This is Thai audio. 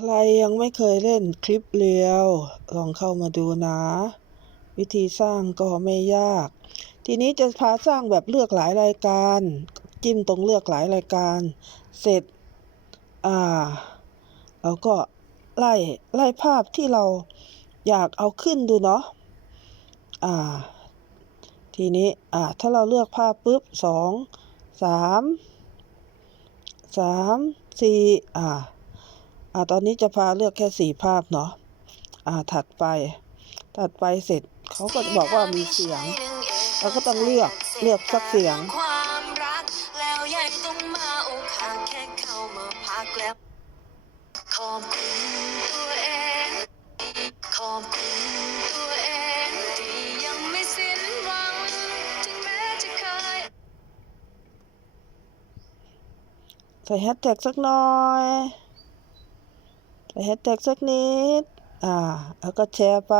ใครยังไม่เคยเล่นคลิปเรียว ลองเข้ามาดูนะ วิธีสร้างก็ไม่ยาก ทีนี้จะพาสร้างแบบเลือกหลายรายการ จิ้มตรงเลือกหลายรายการ เสร็จ อ่าเราก็ไล่ไล่ภาพที่เราอยากเอาขึ้นดูเนาะอ่า ทีนี้อ่าถ้าเราเลือกภาพปุ๊บสองสามสามสี่อ่า อ่าตอนนี้จะพาเลือกแค่สี่ภาพเนาะอ่าถัดไป ถัดไปเสร็จเขาก็จะบอกว่ามีเสียง เราก็ต้องเลือกเลือกสักเสียงขอบคุณตัวเองขอบคุณตัวเองที่ยังไม่สิ้นหวังถึงแม้จะเคยใส่แฮชแท็กสักหน่อย แฮชแท็กสักนิด อ่า แล้วก็แชร์ไป